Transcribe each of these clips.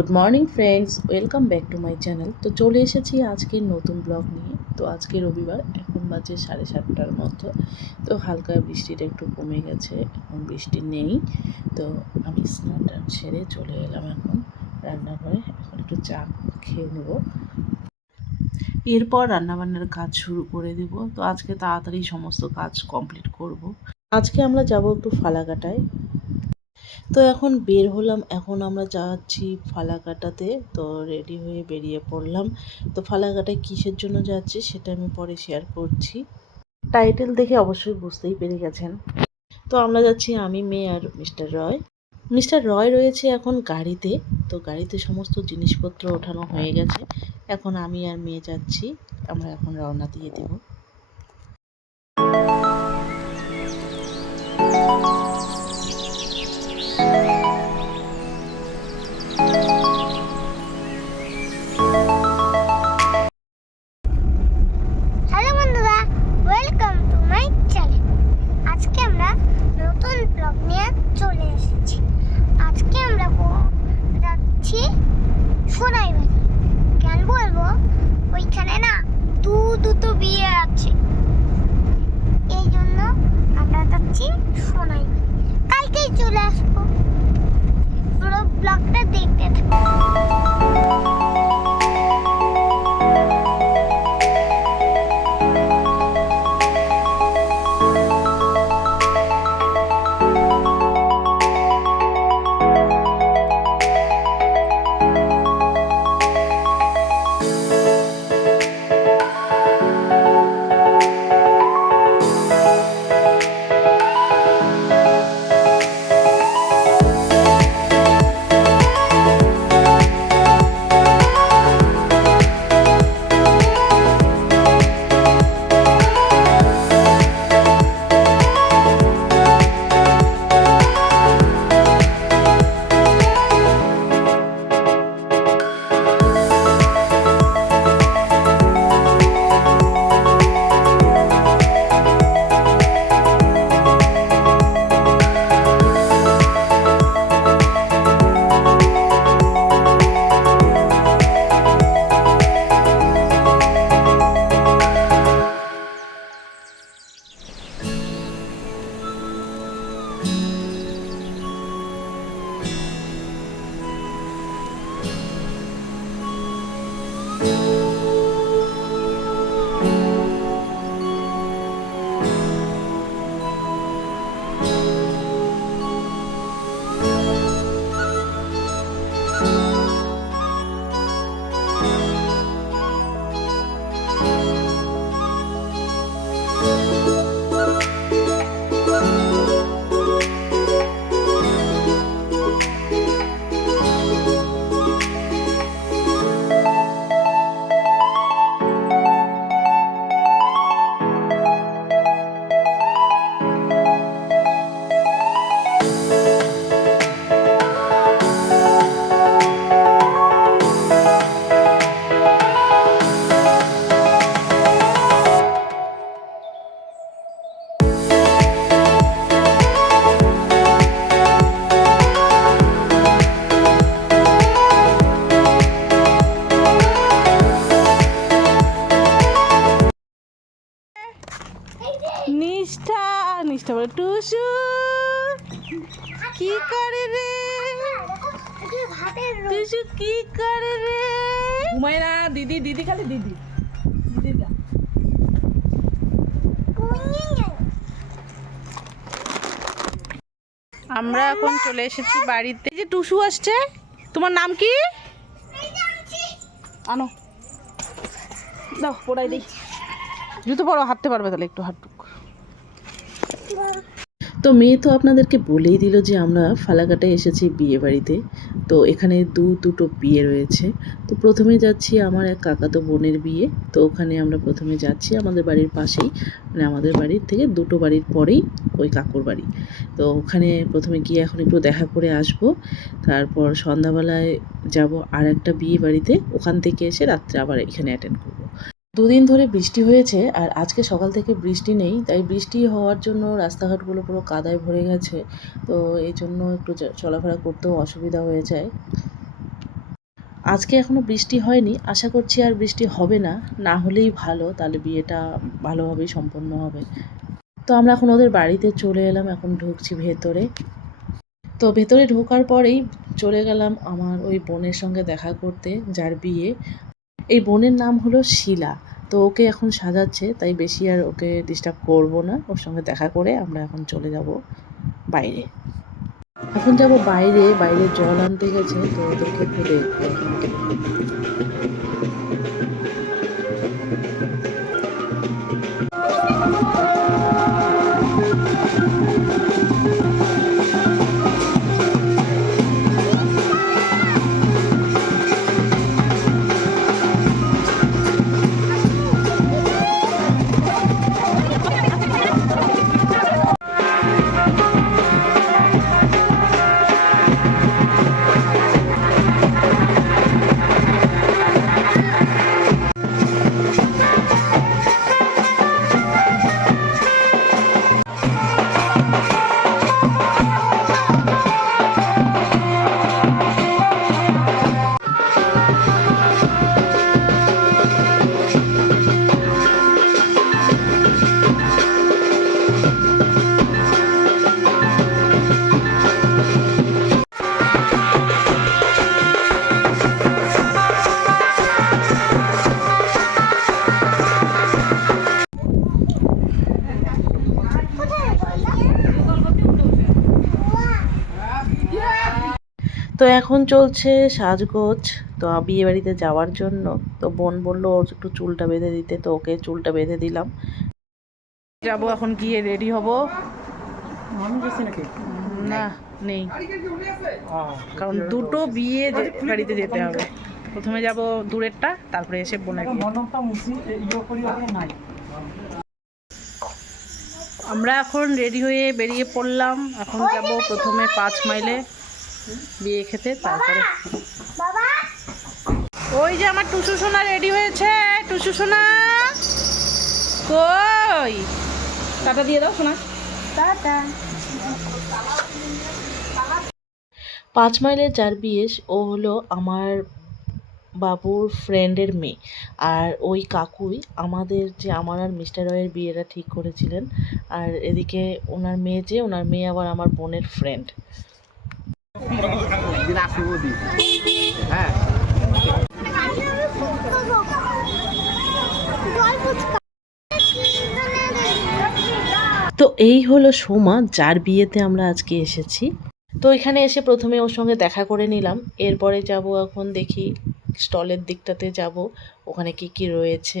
Good morning friends, welcome back to my channel. তো চলে এসেছি আজকের নতুন ব্লগ নিয়ে। তো আজকে রবিবার, এখন বাজে 7:30টার মতো। তো হালকা বৃষ্টিটা একটু কমে গেছে, এখন বৃষ্টি নেই। তো আমি স্নান টান সেরে চলে এলাম এখন রান্নাঘরে। এখন একটু চা খেয়ে নেবো, এরপর রান্নাবান্নার কাজ শুরু করে দেব। তো আজকে তাড়াতাড়ি সমস্ত কাজ কমপ্লিট করব। আজকে আমরা যাব একটু ফালাকাটায়। তো এখন বের হলাম, এখন আমরা যাচ্ছি ফালাকাটাতে। তো রেডি হয়ে বেরিয়ে পড়লাম। তো ফালাকাটায় কিসের জন্য যাচ্ছি সেটা আমি পরে শেয়ার করছি। টাইটেল দেখে অবশ্যই বুঝতেই পেরে গেছেন। তো আমরা যাচ্ছি, আমি, মেয়ে আর মিস্টার রয়। মিস্টার রয় রয়েছে এখন গাড়িতে। তো গাড়িতে সমস্ত জিনিসপত্র ওঠানো হয়ে গেছে। এখন আমি আর মেয়ে যাচ্ছি, আমরা এখন রওনা দিয়ে দেব। হ্যালো বন্ধুরা, ওয়েলকাম টু মাই চ্যানেল। আজকে আমরা নতুন ব্লগ নিয়ে চলে এসেছি। আজকে আমরা যাচ্ছি সোনাইবাড়ি। কেন বলবো, ওইখানে না দুটো বিয়ে আছে, এই জন্য আমরা যাচ্ছি সোনাইবাড়ি। কালকেই চলে আসবো। পুরো ব্লগটা দেখতে থাকো। নিষ্ঠা নিষ্ঠা বলে, টুসু কি করে রে? টুসু কি করে রে? ঘুমায় না দিদি, দিদি খালি দিদি দিদি যা। আমরা এখন চলে এসেছি বাড়িতে। এই যে টুসু আসছে। তোমার নাম কি? আনো, দাও পড়াই দিই। জুতো পরো, হাঁটতে পারবে তাহলে একটু হাঁটুক। তো মেয়ে তো আপনাদেরকে বলেই দিল যে আমরা ফালাকাটায় এসেছি বিয়ে বাড়িতে। তো এখানে দুটো বিয়ে রয়েছে। তো প্রথমে যাচ্ছি আমার এক কাকাতো বোনের বিয়ে। তো ওখানে আমরা প্রথমে যাচ্ছি, আমাদের বাড়ির পাশেই, মানে আমাদের বাড়ির থেকে দুটো বাড়ির পরেই ওই কাকুর বাড়ি। তো ওখানে প্রথমে গিয়ে এখন একটু দেখা করে আসব। তারপর সন্ধ্যাবেলায় যাব আর একটা বিয়ে বাড়িতে, ওখান থেকে এসে রাত্রে আবার এখানে অ্যাটেন্ড করব। দুদিন ধরে বৃষ্টি হয়েছে, আর আজকে সকাল থেকে বৃষ্টি নেই। তাই বৃষ্টি হওয়ার জন্য রাস্তাঘাটগুলো পুরো কাদায় ভরে গেছে। তো এই জন্য একটু চলাফেরা করতেও অসুবিধা হয়ে যায়। আজকে এখনও বৃষ্টি হয়নি, আশা করছি আর বৃষ্টি হবে না, না হলেই ভালো, তাহলে বিয়েটা ভালোভাবেই সম্পন্ন হবে। তো আমরা এখন ওদের বাড়িতে চলে এলাম, এখন ঢুকছি ভেতরে। তো ভেতরে ঢোকার পরেই চলে গেলাম আমার ওই বোনের সঙ্গে দেখা করতে, যার বিয়ে। এই বোনের নাম হলো শিলা। তো ওকে এখন সাজাচ্ছে, তাই বেশি আর ওকে ডিস্টার্ব করব না। ওর সঙ্গে দেখা করে আমরা এখন চলে যাব বাইরে। এখন যাব বাইরে, বাইরে জল আনতে গেছে, তো ওদেরকে একটু দেখবো। তো এখন চলছে সাজগোজ, তো বিয়ে বাড়িতে যাওয়ার জন্য। তো বোন বললো ওর একটু চুলটা বেঁধে দিতে, তো ওকে চুলটা বেঁধে দিলাম। যাবো এখন গিয়ে রেডি হব। না নেই, কারণ দুটো বিয়ে বাড়িতে যেতে হবে। প্রথমে যাব দূরেরটা, তারপরে এসে বোনের বিয়ে। আমরা এখন রেডি হয়ে বেরিয়ে পড়লাম। এখন যাব প্রথমে 5 মাইলে বিয়ে খেতে, তারপরে ওই যে আমার টুসু সোনা রেডি হয়েছে। টুসু সোনা কই? টাটা দিয়ে দাও সোনা, টাটা। 5 মাইলের যার বিয়ে, ও হলো আমার বাবুর ফ্রেন্ডের মেয়ে। আর ওই কাকুই আমাদের যে আমার আর মিস্টার রয়ের বিয়েটা ঠিক করেছিলেন। আর এদিকে ওনার মেয়ে আবার আমার বোনের ফ্রেন্ড। তো এই হলো সোমা, যার বিয়েতে আমরা আজকে এসেছি। তো এখানে এসে প্রথমে ওর সঙ্গে দেখা করে নিলাম। এরপরে যাব এখন দেখি স্টলের দিকটাতে যাব, ওখানে কি কি রয়েছে।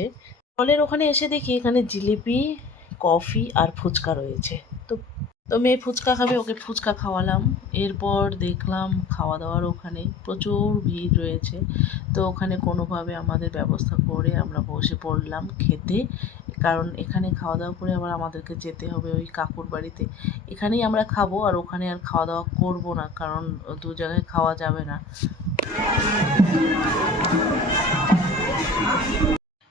স্টলের ওখানে এসে দেখি এখানে জিলিপি, কফি আর ফুচকা রয়েছে। তো তো মেয়ে ফুচকা খাবে, ওকে ফুচকা খাওয়ালাম। এরপর দেখলাম খাওয়া দাওয়ার ওখানে প্রচুর ভিড় রয়েছে। তো ওখানে কোনোভাবে আমাদের ব্যবস্থা করে আমরা বসে পড়লাম খেতে, কারণ এখানে খাওয়া দাওয়া করে আবার আমাদেরকে যেতে হবে ওই কাকুর বাড়িতে। এখানেই আমরা খাবো, আর ওখানে আর খাওয়া দাওয়া করবো না, কারণ দু জায়গায় খাওয়া যাবে না।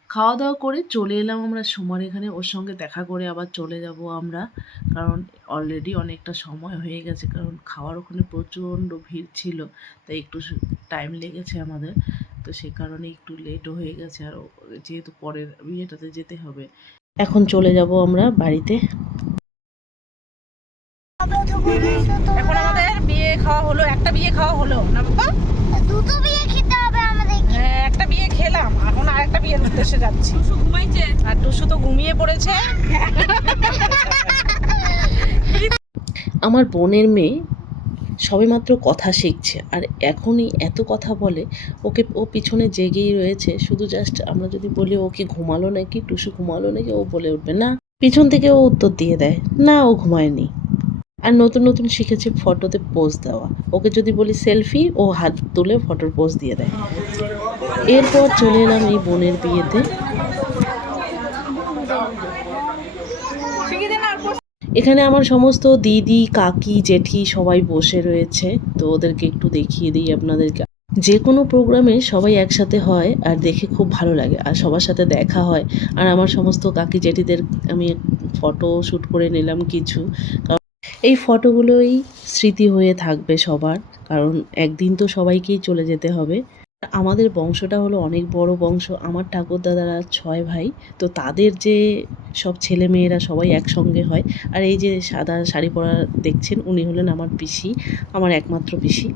খাওয়া দাওয়া করে চলে এলাম আমরা সোমার এখানে, ওর সঙ্গে দেখা করে আবার চলে যাব আমরা, কারণ অলরেডি অনেকটা সময় হয়ে গেছে, কারণ খাওয়ার ওখানে প্রচণ্ড ভিড় ছিল, তাই একটু টাইম লেগেছে আমাদের। তো সে কারণে একটু লেটও হয়ে গেছে, আর যেহেতু পরের বিয়েটাতে যেতে হবে। এখন চলে যাব আমরা বাড়িতে। এখন আমাদের বিয়ে খাওয়া হলো, একটা বিয়ে খাওয়া হলো না বাবা, দুটো বিয়ে খেতে হবে আমাদের। হ্যাঁ একটা বিয়ে খেলাম, এখন আরেকটা বিয়ের উদ্দেশ্যে যাচ্ছি। টুসু ঘুমাইছে, আর টুসু তো ঘুমিয়ে পড়েছে। আমার বোনের মেয়ে সবেমাত্র কথা শিখছে, আর এখনই এত কথা বলে। ও পিছনে জেগেই রয়েছে, শুধু জাস্ট আমরা যদি বলি ও কি ঘুমালো নাকি, টুসু ঘুমালো নাকি, ও বলে উঠবে না। পিছন থেকে ও উত্তর দিয়ে দেয় না, ও ঘুমায়নি। আর নতুন নতুন শিখেছে ফটোতে পোজ দেওয়া। ওকে যদি বলি সেলফি, ও হাত তুলে ফটোর পোজ দিয়ে দেয়। এরপর চলে এলাম এই বোনের বিয়েতে। এখানে আমার সমস্ত দিদি, কাকি, জেঠি সবাই বসে রয়েছে। তো ওদেরকে একটু দেখিয়ে দিই আপনাদেরকে। যে কোনো প্রোগ্রামে সবাই একসাথে হয়, আর দেখে খুব ভালো লাগে, আর সবার সাথে দেখা হয়। আর আমার সমস্ত কাকি জেঠিদের আমি ফটো শ্যুট করে নিলাম কিছু, কারণ এই ফটোগুলোই স্মৃতি হয়ে থাকবে সবার, কারণ একদিন তো সবাইকেই চলে যেতে হবে। আমাদের বংশটা হলো অনেক বড় বংশ। আমার ঠাকুরদাদারা 6 ভাই। তো তাদের যে সব ছেলেমেয়েরা সবাই একসঙ্গে হয়। আর এই যে সাদা শাড়ি পরা দেখছেন উনি হলেন আমার পিসি, আমার একমাত্র পিসি।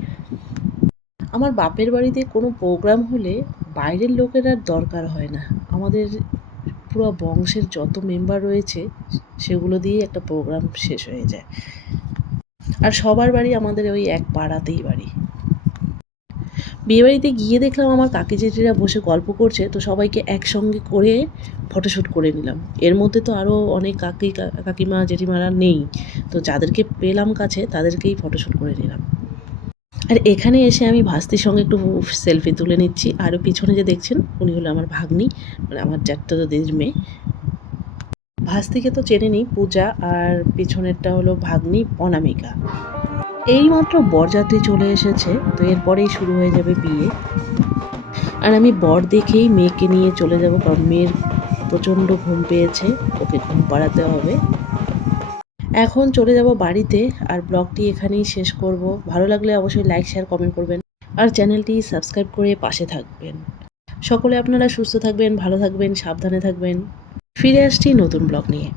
আমার বাপের বাড়িতে কোনো প্রোগ্রাম হলে বাইরের লোকের আর দরকার হয় না। আমাদের পুরো বংশের যত মেম্বার রয়েছে সেগুলো দিয়েই একটা প্রোগ্রাম শেষ হয়ে যায়। আর সবার বাড়ি আমাদের ওই এক পাড়াতেই বাড়ি। বিয়েবাড়িতে গিয়ে দেখলাম আমার কাকি জেঠিরা বসে গল্প করছে, তো সবাইকে একসঙ্গে করে ফটোশ্যুট করে নিলাম। এর মধ্যে তো আরও অনেক কাকিমা জেঠিমারা নেই, তো যাদেরকে পেলাম কাছে তাদেরকেই ফটোশ্যুট করে নিলাম। আর এখানে এসে আমি ভাস্তির সঙ্গে একটু সেলফি তুলে নিচ্ছি। আরও পিছনে যে দেখছেন উনি হলো আমার ভাগ্নি, মানে আমার জ্যাঠাতো দিদির মেয়ে। ভাস্তিকে তো চেনে নিই, পূজা, আর পিছনেরটা হলো ভাগ্নি অনামিকা। এইমাত্র বরযাত্রী চলে এসেছে, তো এরপরেই শুরু হয়ে যাবে বিয়ে। আর আমি বর দেখেই মেয়েকে নিয়ে চলে যাব, কারণ মেয়ের প্রচণ্ড ঘুম পেয়েছে, ওকে ঘুম পাড়াতে হবে। এখন চলে যাব বাড়িতে, আর ব্লগটি এখানেই শেষ করব। ভালো লাগলে অবশ্যই লাইক, শেয়ার, কমেন্ট করবেন আর চ্যানেলটি সাবস্ক্রাইব করে পাশে থাকবেন। সকলে আপনারা সুস্থ থাকবেন, ভালো থাকবেন, সাবধানে থাকবেন। ফিরে আসছি নতুন ব্লগ নিয়ে।